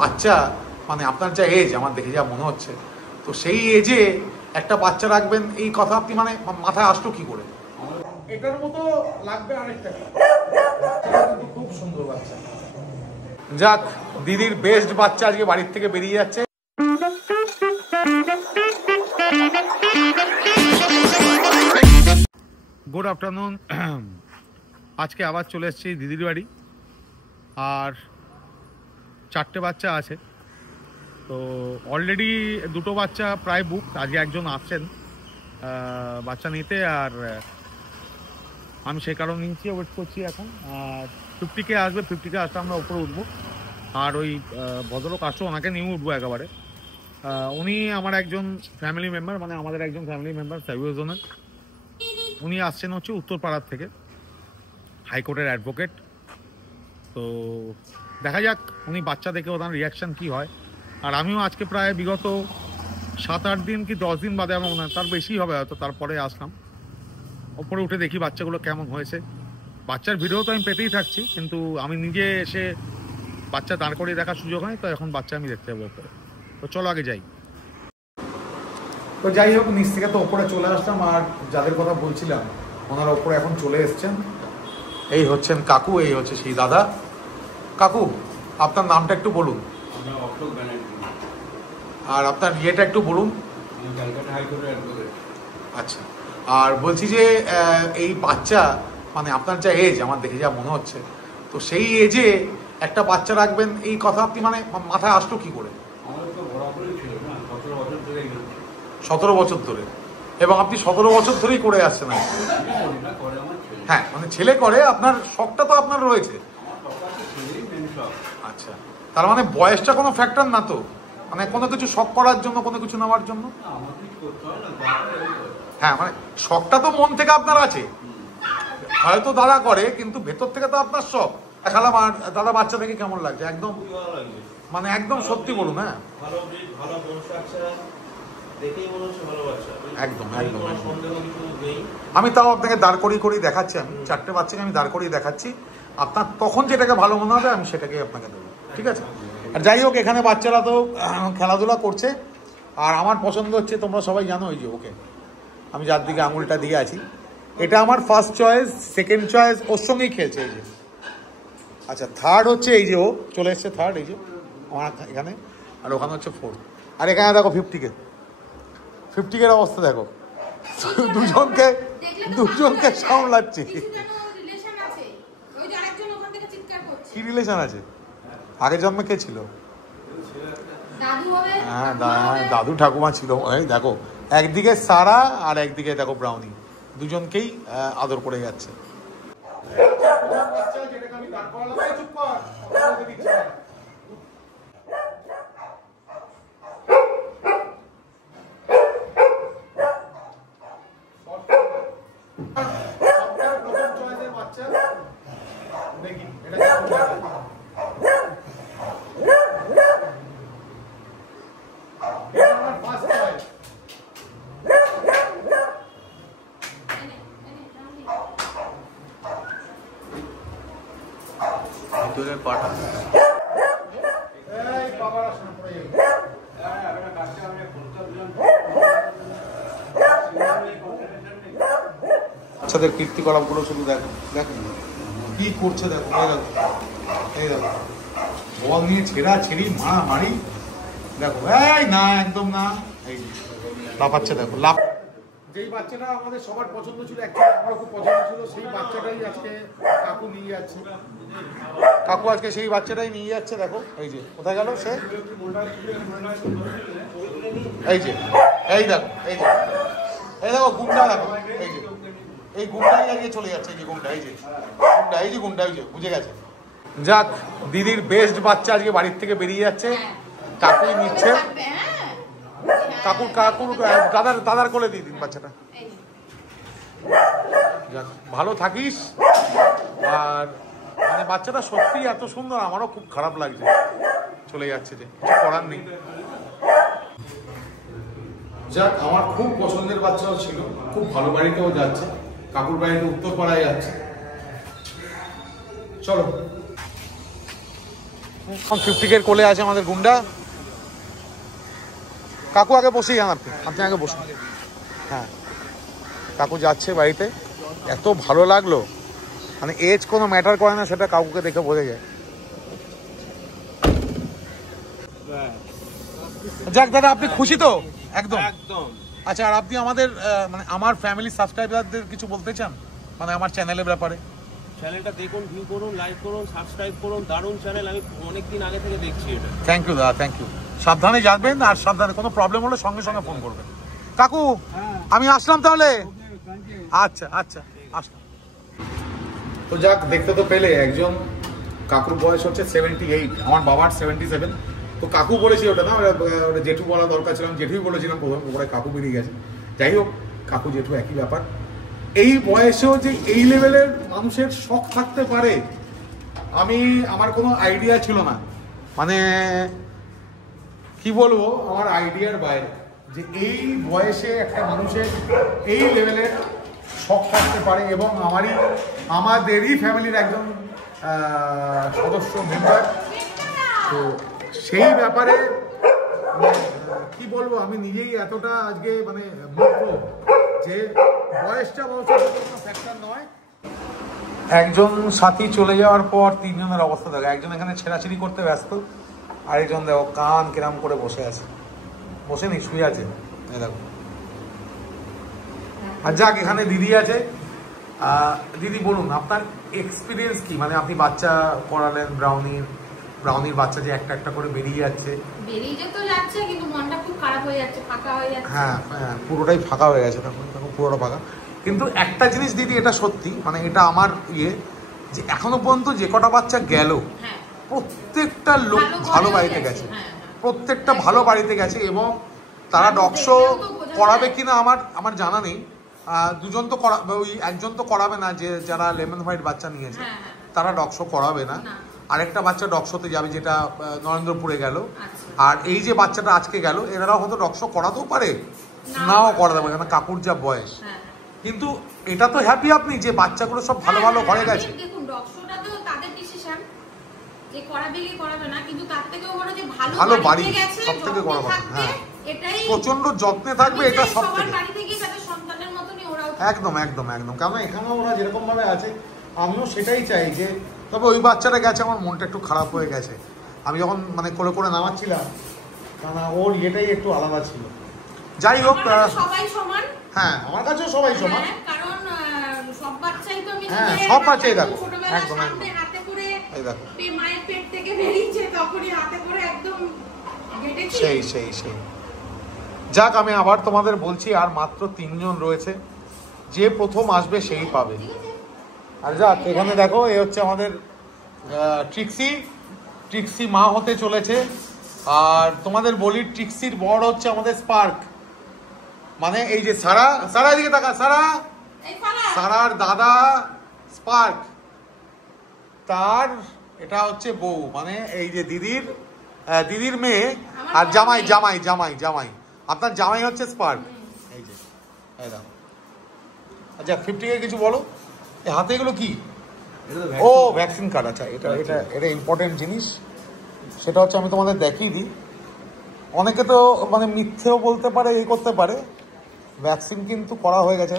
বাচ্চা মানে আপনার যা এজ আমার দেখে যা মনে হচ্ছে, তো সেই এজে একটা বাচ্চা রাখবেন এই কথা আপনি মানে মাথায় আসলো কি করে? এটার মতো লাগবে আরেকটা, খুব সুন্দর বাচ্চা। যাক, দিদির বেস্ট বাচ্চা আজকে বাড়ির থেকে বেরিয়ে যাচ্ছে। Good afternoon. আজকে আবার চলে এসেছি দিদির বাড়ি, আর 4টে বাচ্চা আছে। তো অলরেডি 2টো বাচ্চা প্রায় বুক, আজকে একজন আসছেন বাচ্চা নিতে, আর আমি সেই কারণে নিচে ওয়েট করছি এখন। আর 50K আসবে, 50K আসলে আমরা উপরে উঠবো, আর ওই ভদ্রলোক আসছে ওনাকে নিয়ে উঠবো একেবারে। উনি আমার একজন ফ্যামিলি মেম্বার, মানে আমাদের একজন ফ্যামিলি মেম্বার সাইবুজনের। উনি আসছেন হচ্ছে উত্তরপাড়ার থেকে, হাইকোর্টের অ্যাডভোকেট। তো দেখা যাক উনি বাচ্চা দেখে ওনার রিয়াকশান কী হয়। আর আমিও আজকে প্রায় বিগত 7-8 দিন কি 10 দিন বাদে, আমার মনে হয় তার বেশি হবে হয়তো, তারপরে আসলাম ওপরে উঠে দেখি বাচ্চাগুলো কেমন হয়েছে। বাচ্চার ভিডিও তো আমি পেতেই থাকছি, কিন্তু আমি নিজে এসে বাচ্চা দাঁড় করিয়ে দেখার সুযোগ হয়, তো এখন বাচ্চা আমি দেখতে যাবো ওপরে। তো চলো আগে যাই। তো যাই হোক, নিচ থেকে তো ওপরে চলে আসলাম, আর যাদের কথা বলছিলাম ওনারা ওপরে এখন চলে এসছেন। এই হচ্ছেন কাকু, এই হচ্ছে সেই দাদা। কাকু, আপনার নামটা একটু বলুন, আর আপনার ইয়েটা একটু বলুন। আচ্ছা, আর বলছি যে এই বাচ্চা মানে আপনার যা এজ আমার দেখে যা মনে হচ্ছে, তো সেই এজে একটা বাচ্চা রাখবেন এই কথা আপনি মানে মাথায় আসলো কি করে? 17 বছর ধরে, এবং আপনি 17 বছর ধরেই করে আসছেন। হ্যাঁ, মানে ছেলে করে, আপনার শখটা তো আপনার রয়েছে। আচ্ছা, তার মানে বয়সটা কোনো ফ্যাক্টর না তো, মানে কোনো কিছু শখ করার জন্য, কোনো কিছু নেওয়ার জন্য? হ্যাঁ, মানে শখটা তো মন থেকে আপনার আছে, হয়তো দাদা করে, কিন্তু ভেতর থেকে তো আপনার শখ। দেখালাম, আর দাদা বাচ্চা দেখে কেমন লাগছে? একদম মানে একদম সত্যি বলুন। হ্যাঁ, একদম একদম। আমি তাও আপনাকে দাঁড় করিয়ে দেখাচ্ছি, আমি 4টে বাচ্চাকে আমি দাঁড় করিয়ে দেখাচ্ছি। আপনার তখন যেটাকে ভালো মনে হবে আমি সেটাকে আপনাকে দেবো, ঠিক আছে? আর যাই হোক, এখানে বাচ্চারা তো খেলাধুলা করছে, আর আমার পছন্দ হচ্ছে, তোমরা সবাই জানো, ওই যে ওকে আমি যার দিকে আঙুলটা দিয়ে আছি, এটা আমার ফার্স্ট চয়েস। সেকেন্ড চয়েস ওর সঙ্গেই খেলছে, এই যে। আচ্ছা, থার্ড হচ্ছে এই যে, ও চলে এসছে থার্ড, এই যে আমার এখানে, আর ওখানে হচ্ছে ফোর্থ। আর এখানে দেখো 50K অবস্থা দেখো, দুজনকে সামলাচ্ছি। কি রিলেশন আছে? আগের জন্মে কে ছিল? হ্যাঁ, দাদু ঠাকুমা ছিল। এই দেখো, একদিকে সারা আর একদিকে দেখো ব্রাউনি, দুজনকেই আদর করে যাচ্ছে। বাচ্চাদের কীর্তিকলাপগুলো শুধু দেখো, দেখো কি করছে, দেখো এই দেখো বল নিয়ে ছেড়াছেড়ি মারামারি, দেখো এই না, একদম না, এই লাফাচ্ছে, দেখো লাফ। যেই বাচ্চাটা আমাদের সবার পছন্দ ছিল, অ্যাকচুয়ালি আমার খুব পছন্দ ছিল, সেই বাচ্চাটাই আজকে কাকু নিয়ে যাচ্ছে। কাকু আজকে সেই বাচ্চাটাই নিয়ে যাচ্ছে। দেখো এই যে কোথায় গেল সে, এই যে, এই দেখো, এই যে, এই দেখো গুন্ডা, দেখো এই যে, এই গুন্ডাই আজকে চলে যাচ্ছে, এই যে গুন্ডা, এই যে গুন্ডা, এই যে গুন্ডা, এই যে বুঝে গেছে। যাক, দিদির বেস্ট বাচ্চা আজকে বাড়ির থেকে বেরিয়ে যাচ্ছে, কাকুই নিচ্ছে। কাকুর দাদার কোলে দিয়ে দিন বাচ্চাটা। যাক, ভালো থাকিস। আর মানে বাচ্চাটা সত্যি এত সুন্দর, আমারও খুব খারাপ লাগছে, চলে যাচ্ছে, যে কিছু করার নেই। যাক, আমার খুব পছন্দের বাচ্চাও ছিল, খুব ভালো বাড়িতেও যাচ্ছে, কাকুর বাড়িতে উত্তরপাড়ায় যাচ্ছে। চলো। 50 কোলে আছে আমাদের গুন্ডা কাকু। আগে বসেই যান, আপনি আগে বসুন। হ্যাঁ, কাকু যাচ্ছে বাড়িতে। এত ভালো লাগলো, মানে এজ কোনো ম্যাটার করে না, সেটা কাকুকে দেখে বোঝা যায়। যাক দাদা, আপনি খুশি তো? একদম একদম। আচ্ছা, আর আপনি আমাদের মানে আমার ফ্যামিলি সাবস্ক্রাইবারদের কিছু বলতে চান, মানে আমার চ্যানেলের ব্যাপারে? চ্যানেলটা দেখুন, ভিউ করুন, লাইক করুন, সাবস্ক্রাইব করুন। দারুণ চ্যানেল, আমি অনেকদিন আগে থেকে দেখছি এটা। থ্যাংক ইউ দাদা, থ্যাংক ইউ। সাবধানে যাবেন, আর সাবধানে, কোনো প্রবলেম হলে সঙ্গে সঙ্গে ফোন করবেন। কাকু আমি আসলাম তাহলে। আচ্ছা আচ্ছা, আসলাম। তো যাক, দেখতে তো পেলে একজন কাকুর বয়স হচ্ছে 78, আমার বাবার 77। তো কাকু বলেছি, ওটা না, ওটা জেঠু বলা দরকার ছিল, জেঠুই বলেছিলাম প্রথম, ওপরে কাকু বেরিয়ে গেছে। যাই হোক, কাকু জেঠু একই ব্যাপার। এই বয়সেও যে এই লেভেলের মানুষের শখ থাকতে পারে, আমার কোনো আইডিয়া ছিল না। মানে কি বলবো, আমার আইডিয়ার বাইরে যে এই বয়সে একটা মানুষের এই লেভেলের শখ থাকতে পারে। এবং আমাদেরই ফ্যামিলির একজন সদস্য, মেম্বার। তো সেই ব্যাপারে কি বলবো, আমি নিজেই এতটা আজকে মানে মুগ্ধ যে বয়সটা ফ্যাক্টর নয়। একজন সাথী চলে যাওয়ার পর তিনজনের অবস্থা দেখো। একজন এখানে ছেঁড়াছিড়ি করতে ব্যস্ত, আরেকজন দেখো কান কেরাম করে বসে আছে। বসে নেই, শুয়ে আছে, এই দেখো। আর যাক, এখানে দিদি আছে। দিদি বলুন, আপনার এক্সপিরিয়েন্স কি? মানে আপনি বাচ্চা করালেন, ব্রাউনির বাচ্চা যে একটা একটা করে বেরিয়ে যাচ্ছে, কিন্তু মনটা খুব খারাপ হয়ে যাচ্ছে, ফাঁকা হয়ে যাচ্ছে। হ্যাঁ, পুরোটাই ফাঁকা হয়ে গেছে, তখন পুরোটা ফাঁকা। কিন্তু একটা জিনিস দিদি, এটা সত্যি, মানে এটা আমার যে এখনো পর্যন্ত যে কটা বাচ্চা গেল, প্রত্যেকটা লোক ভালো বাড়িতে গেছে, প্রত্যেকটা ভালো বাড়িতে গেছে। এবং তারা ডক্সো করাবে কিনা আমার জানা নেই। দুজন তো ওই একজন তো করাবে না, যে যারা লেমন হোয়াইট বাচ্চা নিয়েছে তারা ডক্সো করাবে না। আরেকটা বাচ্চা ডক্সোতে যাবে, যেটা নরেন্দ্রপুরে গেল। আর এই যে বাচ্চাটা আজকে গেল, এনারাও হয়তো ডক্সো করাতেও পারে, নাও করাতে পারে, কারণ কাকুর যা বয়স। কিন্তু এটা তো হ্যাপি আপনি যে বাচ্চাগুলো সব ভালো ভালো ঘরে গেছে। দেখুন, ডক্সোটা তো তাদের ডিসিশন, যে করাবে কি করাবে না, কিন্তু তার থেকেও বড় যে ভালো বাড়ি গেছে, সবথেকে বড় কথা। হ্যাঁ, এটাই প্রচন্ড যত্নে থাকবে, এটা সবথেকে বাড়ি থেকে তাদের সন্তানের মতনই ওরাও। একদম একদম একদম। কারণ এখানে ওরা যেরকম ভাবে আছে, আমিও সেটাই চাই। যে তবে ওই বাচ্চাটা গেছে, আমার মনটা একটু খারাপ হয়ে গেছে। আমি যখন মানে করে করে নামাচ্ছিলাম, কারণ ওর ইয়েটাই একটু আলাদা ছিল। যাই হোক, সবাই সমান। হ্যাঁ, আমার কাছেও সবাই সমান, কারণ সব বাচ্চাই তো আমি, হ্যাঁ, সব বাচ্চাই দেখো একদম হাতে করে, এই দেখো মায়ের পেট থেকে বেরিয়েছে, তখনই হাতে করে একদম গেটেছি। সেই যাক, আমি আবার তোমাদের বলছি, আর মাত্র 3 জন রয়েছে। যে প্রথম আসবে সেই পাবে। আর যাক, এখানে দেখো, এ হচ্ছে আমাদের ট্রিক্সি মা হতে চলেছে। আর তোমাদের বলি, ট্রিক্সির বর হচ্ছে আমাদের স্পার্ক, মানে এই যে সারা দিকে তাকা, সারার দাদা স্পার্ক, তার এটা হচ্ছে বউ, মানে এই যে দিদির মেয়ে। আর জামাই আপনার জামাই হচ্ছে স্পার্ক। এই যে আচ্ছা, 50 এর কিছু বলো। হাতে এগুলো কি? ও, ভ্যাকসিন কার্ড। আচ্ছা, এটা ইম্পর্টেন্ট জিনিস। সেটা হচ্ছে, আমি তোমাদের দেখিয়ে দিই। অনেকে তো মানে মিথ্যেও বলতে পারে, এই করতে পারে। ভ্যাকসিন কিন্তু করা হয়ে গেছে।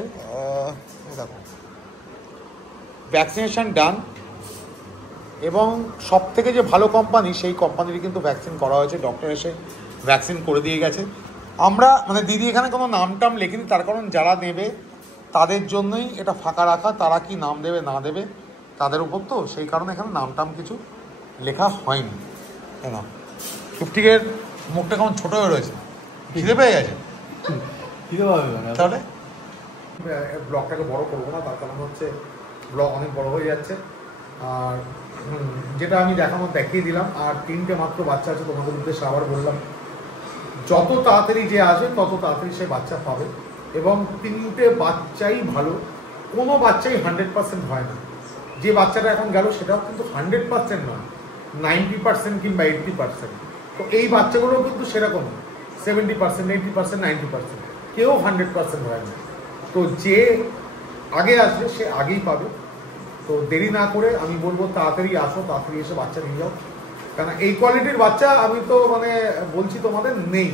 দেখো, ভ্যাকসিনেশন ডান। এবং সব থেকে যে ভালো কোম্পানি, সেই কোম্পানিরই কিন্তু ভ্যাকসিন করা হয়েছে। ডক্টর এসে ভ্যাকসিন করে দিয়ে গেছে। আমরা মানে দিদি এখানে কোনো নাম লেখিনি, তার কারণ যারা নেবে তাদের জন্যই এটা ফাঁকা রাখা। তারা কি নাম দেবে না দেবে তাদের উপর, তো সেই কারণে এখানে নাম কিছু লেখা হয়নি। কেন 50 এর মুখটা কেমন ছোট হয়ে রয়েছে, খিদে পেয়ে গেছে। তাহলে ব্লগটাকে বড় করবো না, তার কারণ হচ্ছে ব্লগ অনেক বড় হয়ে যাচ্ছে। আর যেটা আমি দেখিয়ে দিলাম। আর 3টে মাত্র বাচ্চা আছে, তোমাদের উদ্দেশ্যে আবার বললাম, যত তাড়াতাড়ি যে আসে তত তাড়াতাড়ি সে বাচ্চা পাবে। এবং 3টে বাচ্চাই ভালো, কোনো বাচ্চাই 100% হয় না। যে বাচ্চাটা এখন গেল সেটাও কিন্তু 100% নয়, 90% কিংবা 80%। তো এই বাচ্চাগুলোও কিন্তু সেরকম 70%, 80%, 90%, কেউ 100% হয় না। তো যে আগে আসবে সে আগেই পাবে। তো দেরি না করে আমি বলবো, তাড়াতাড়ি আসো, তাড়াতাড়ি এসে বাচ্চা নিয়ে যাও। কারণ এই কোয়ালিটির বাচ্চা আমি তো মানে বলছি তোমাদের নেই।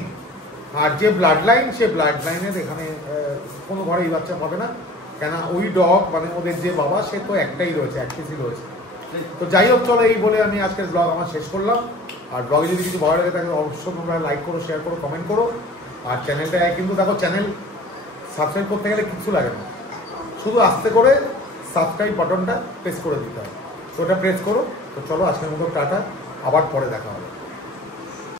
আর যে ব্লাড লাইন, সে ব্লাড লাইনের এখানে কোনো ঘরে এই বাচ্চা পাবে না, কেন ওই ডগ মানে ওদের যে বাবা সে তো একটাই রয়েছে, এক পিসই রয়েছে। তো যাই হোক, চলো এই বলে আমি আজকের ব্লগ আমার শেষ করলাম। আর ব্লগে যদি কিছু ভালো লাগে তাহলে অবশ্যই তোমরা লাইক করো, শেয়ার করো, কমেন্ট করো। আর চ্যানেলটা কিন্তু দেখো, চ্যানেল সাবস্ক্রাইব করতে গেলে কিছু লাগে না, শুধু আস্তে করে সাবস্ক্রাইব বাটনটা প্রেস করে দিতে হবে, তো ওটা প্রেস করো। তো চলো আজকের মতো টাটা, আবার পরে দেখা হবে।